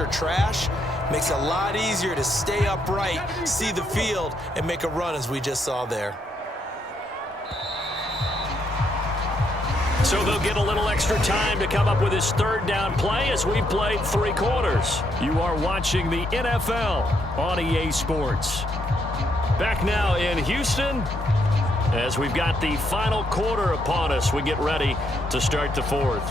or trash, makes it a lot easier to stay upright, see the field, and make a run as we just saw there. So they'll get a little extra time to come up with his third down play as we've played 3 quarters. You are watching the NFL on EA Sports. Back now in Houston as we've got the final quarter upon us. We get ready to start the 4th.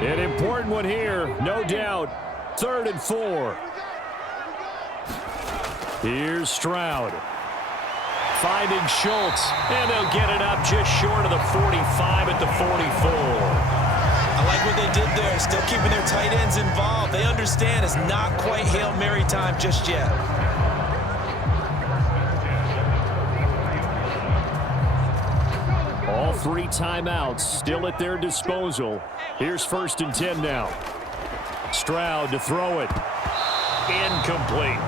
An important one here, no doubt. 3rd and 4. Here's Stroud. Finding Schultz. And they'll get it up just short of the 45 at the 44. I like what they did there. Still keeping their tight ends involved. They understand it's not quite Hail Mary time just yet. All 3 timeouts still at their disposal. Here's 1st and 10 now. Stroud to throw it. Incomplete.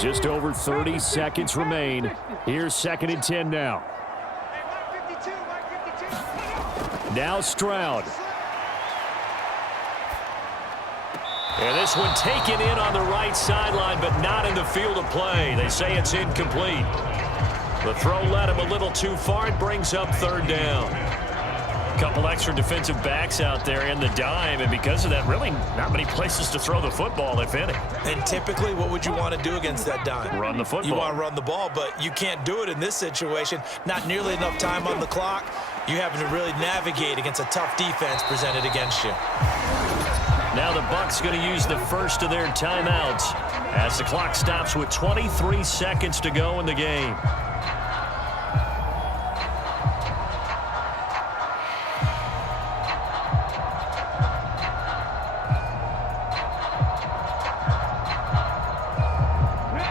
Just over 30 seconds remain. Here's 2nd and 10 now. Now Stroud. And this one taken in on the right sideline, but not in the field of play. They say it's incomplete. The throw led him a little too far. It brings up 3rd down. A couple extra defensive backs out there in the dime, and because of that, really not many places to throw the football, if any. And typically, what would you want to do against that dime? Run the football. You want to run the ball, but you can't do it in this situation. Not nearly enough time on the clock. You having to really navigate against a tough defense presented against you. Now the Bucs going to use the first of their timeouts as the clock stops with 23 seconds to go in the game.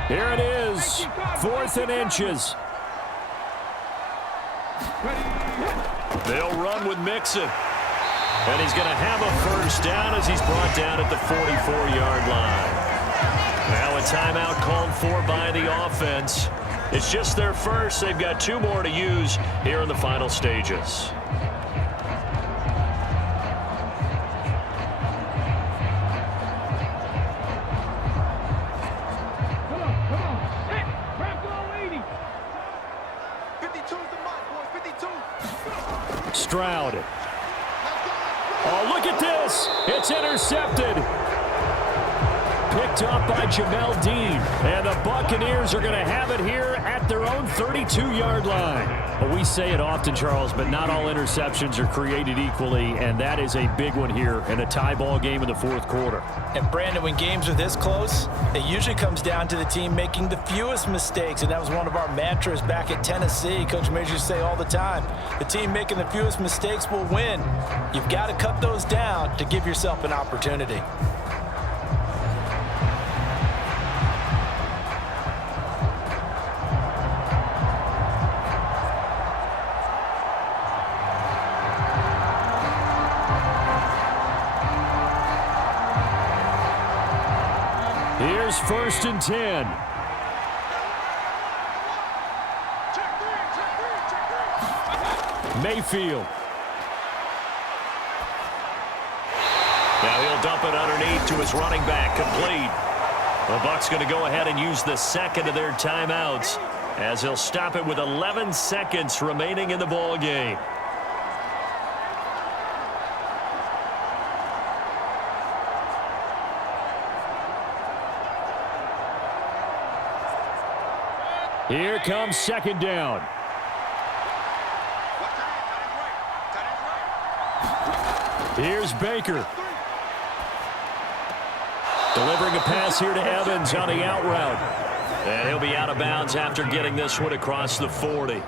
Here it is, 4th and inches. They'll run with Mixon. And he's going to have a 1st down as he's brought down at the 44-yard line. Now a timeout called for by the offense. It's just their first. They've got 2 more to use here in the final stages. Stroud. Oh, look at this. It's intercepted. Picked up by Jamel Dean. And the Buccaneers are going to have it here at their own 32-yard line. Well, we say it often, Charles, but not all interceptions are created equally, and that is a big one here in a tie ball game in the 4th quarter. And, Brandon, when games are this close, it usually comes down to the team making the fewest mistakes, and that was one of our mantras back at Tennessee. Coach Major used to say all the time, the team making the fewest mistakes will win. You've got to cut those down to give yourself an opportunity. Here's 1st and 10. Mayfield. Now he'll dump it underneath to his running back, complete. The Bucs going to go ahead and use the 2nd of their timeouts as he'll stop it with 11 seconds remaining in the ball game. Here comes 2nd down. Here's Baker. Delivering a pass here to Evans on the out route. And he'll be out of bounds after getting this one across the 40.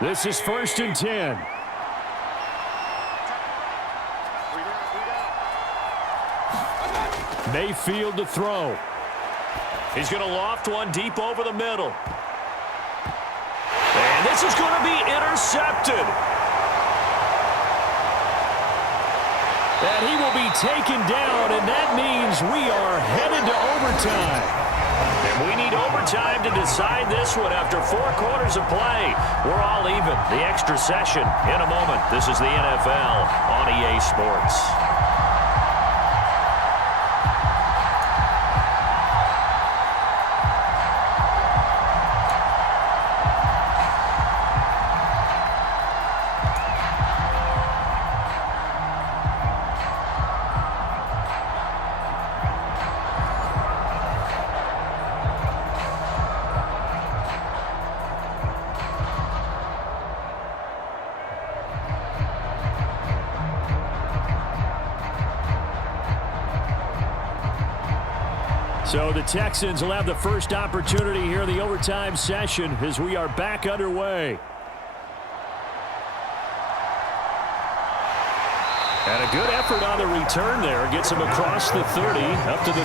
This is 1st and 10. Mayfield to throw. He's going to loft one deep over the middle. And this is going to be intercepted. And he will be taken down, and that means we are headed to overtime. And we need overtime to decide this one after 4 quarters of play. We're all even. The extra session in a moment. This is the NFL on EA Sports. So the Texans will have the first opportunity here in the overtime session as we are back underway. And a good effort on the return there. Gets him across the 30, up to the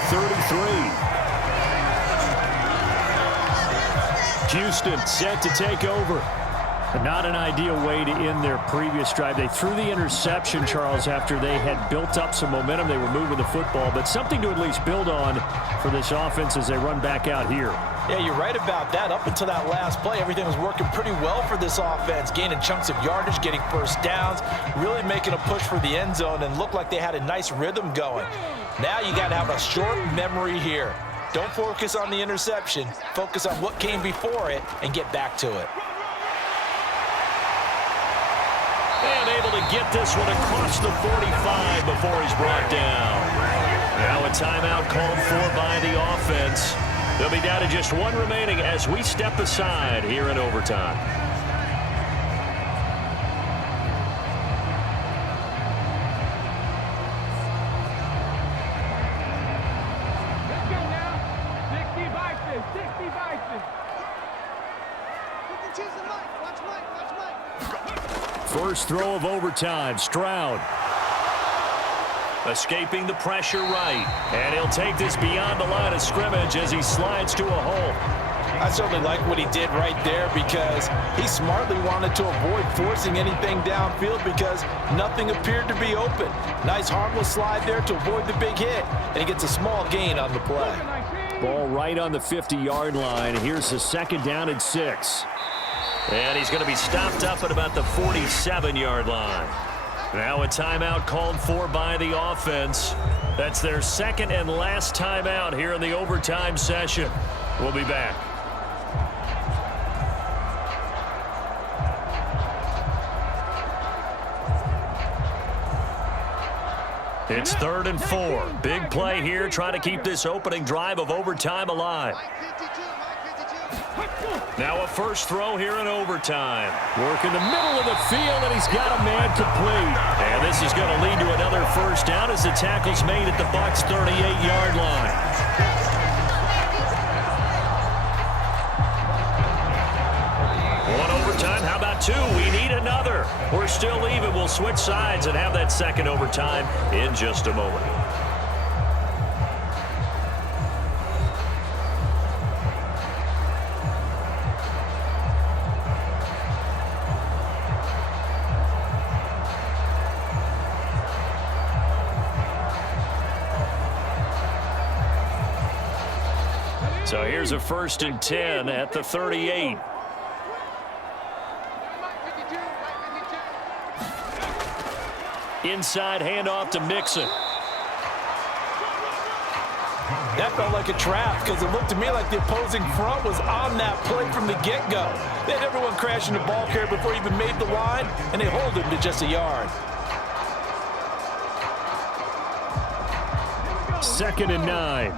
33. Houston set to take over. Not an ideal way to end their previous drive. They threw the interception, Charles, after they had built up some momentum. They were moving the football, but something to at least build on for this offense as they run back out here. Yeah, you're right about that. Up until that last play, everything was working pretty well for this offense, gaining chunks of yardage, getting first downs, really making a push for the end zone, and looked like they had a nice rhythm going. Now you got to have a short memory here. Don't focus on the interception. Focus on what came before it and get back to it. And able to get this one across the 45 before he's brought down. Now a timeout called for by the offense. They'll be down to just 1 remaining as we step aside here in overtime. Let's go now. 60 Bison, 60 Bison. You can choose the mic. Watch Mike, watch Mike. First throw of overtime, Stroud. Escaping the pressure right. And he'll take this beyond the line of scrimmage as he slides to a hole. I certainly like what he did right there because he smartly wanted to avoid forcing anything downfield because nothing appeared to be open. Nice harmless slide there to avoid the big hit, and he gets a small gain on the play. Ball right on the 50-yard line. Here's the 2nd down and 6. And he's going to be stopped up at about the 47-yard line. Now a timeout called for by the offense. That's their 2nd and last timeout here in the overtime session. We'll be back. It's 3rd and 4. Big play here, trying to keep this opening drive of overtime alive. Now a first throw here in overtime. Work in the middle of the field, and he's got a man complete. And this is going to lead to another first down as the tackle's made at the Bucs' 38-yard line. One overtime, how about 2? We need another. We're still even. We'll switch sides and have that 2nd overtime in just a moment. So here's a 1st and 10 at the 38. Inside handoff to Mixon. That felt like a trap because it looked to me like the opposing front was on that play from the get-go. They had everyone crashing the ball carrier before he even made the line, and they hold him to just a yard. 2nd and 9.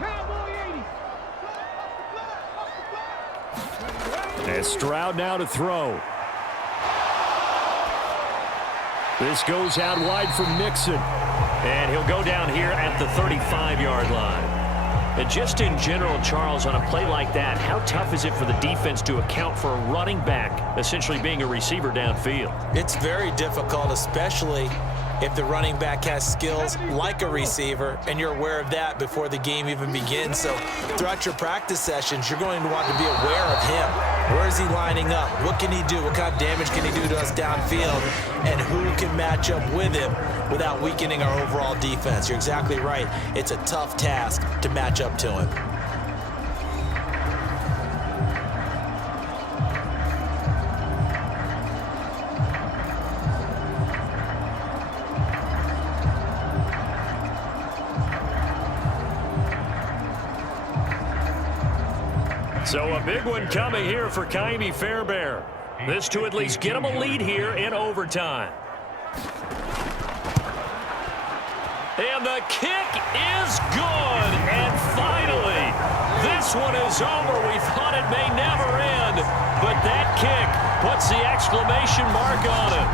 And Stroud now to throw. This goes out wide for Mixon. And he'll go down here at the 35-yard line. And just in general, Charles, on a play like that, how tough is it for the defense to account for a running back essentially being a receiver downfield? It's very difficult, especially if the running back has skills like a receiver, and you're aware of that before the game even begins. So throughout your practice sessions, you're going to want to be aware of him. Where is he lining up? What can he do? What kind of damage can he do to us downfield? And who can match up with him without weakening our overall defense? You're exactly right. It's a tough task to match up to him. So a big one coming here for Kaimi Fairbairn. This to at least get him a lead here in overtime. And the kick is good. And finally, this one is over. We thought it may never end, but that kick puts the exclamation mark on it.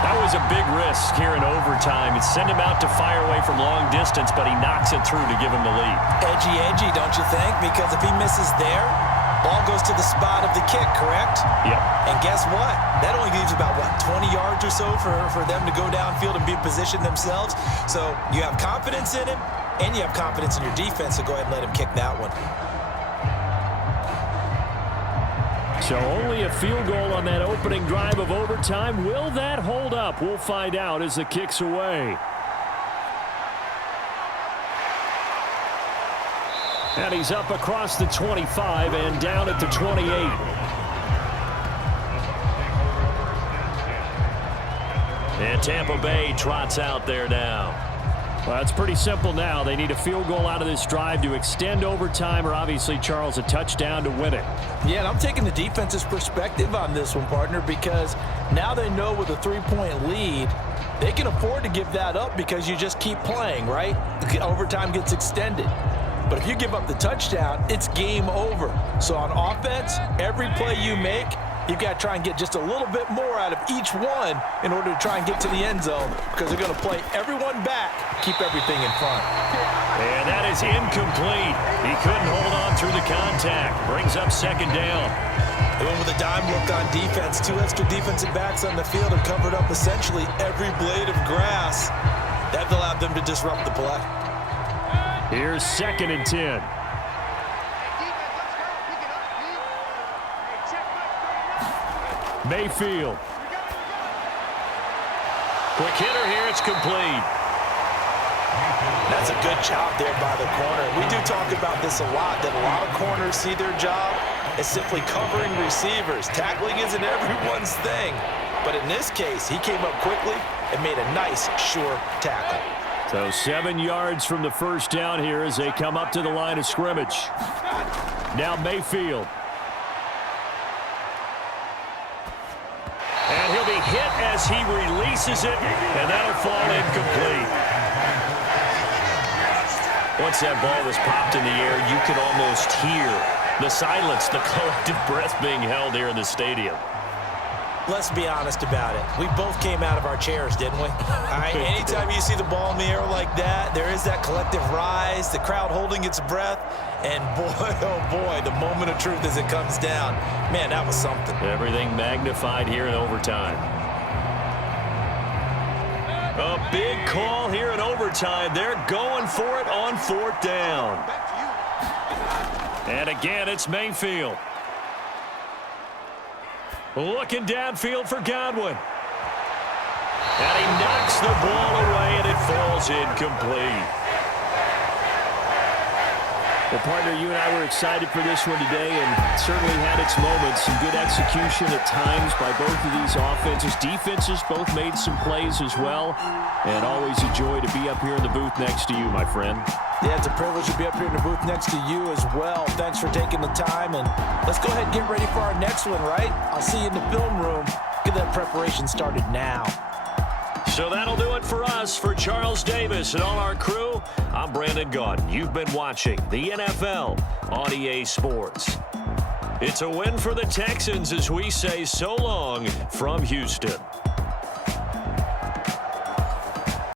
That was a big risk here in overtime. It sent him out to fire away from long distance, but he knocks it through to give him the lead. Edgy, don't you think? Because if he misses there, ball goes to the spot of the kick, correct? Yep. And guess what? That only leaves about, 20 yards or so for them to go downfield and be in position themselves. So you have confidence in him, and you have confidence in your defense, so go ahead and let him kick that one. So only a field goal on that opening drive of overtime. Will that hold up? We'll find out as the kick's away. And he's up across the 25 and down at the 28. And Tampa Bay trots out there now. Well, it's pretty simple now. They need a field goal out of this drive to extend overtime, or obviously, Charles, a touchdown to win it. Yeah, and I'm taking the defense's perspective on this one, partner, because now they know with a 3-point lead, they can afford to give that up because you just keep playing, right? Overtime gets extended. But if you give up the touchdown, it's game over. So on offense, every play you make, you've got to try and get just a little bit more out of each one in order to try and get to the end zone, because they're going to play everyone back, keep everything in front. And that is incomplete. He couldn't hold on through the contact. Brings up second down. They went with a dime look on defense. 2 extra defensive backs on the field and covered up essentially every blade of grass. That allowed them to disrupt the play. Here's 2nd and 10. Mayfield. Quick hitter here. It's complete. That's a good job there by the corner. We do talk about this a lot, that a lot of corners see their job as simply covering receivers. Tackling isn't everyone's thing. But in this case, he came up quickly and made a nice, sure tackle. So 7 yards from the first down here as they come up to the line of scrimmage. Now Mayfield. And he'll be hit as he releases it, and that'll fall incomplete. Once that ball was popped in the air, you could almost hear the silence, the collective breath being held here in the stadium. Let's be honest about it. We both came out of our chairs, didn't we? All right, anytime you see the ball in the air like that, there is that collective rise, the crowd holding its breath, and boy, oh boy, the moment of truth as it comes down. Man, that was something. Everything magnified here in overtime. A big call here in overtime. They're going for it on 4th down. And again, it's Mayfield. Looking downfield for Godwin. And he knocks the ball away, and it falls incomplete. Well, partner, you and I were excited for this one today, and certainly had its moments. Some good execution at times by both of these offenses. Defenses both made some plays as well. And always a joy to be up here in the booth next to you, my friend. Yeah, it's a privilege to be up here in the booth next to you as well. Thanks for taking the time, and let's go ahead and get ready for our next one, right? I'll see you in the film room. Get that preparation started now. So that'll do it for us. For Charles Davis and all our crew, I'm Brandon Gaudin. You've been watching the NFL on EA Sports. It's a win for the Texans as we say so long from Houston.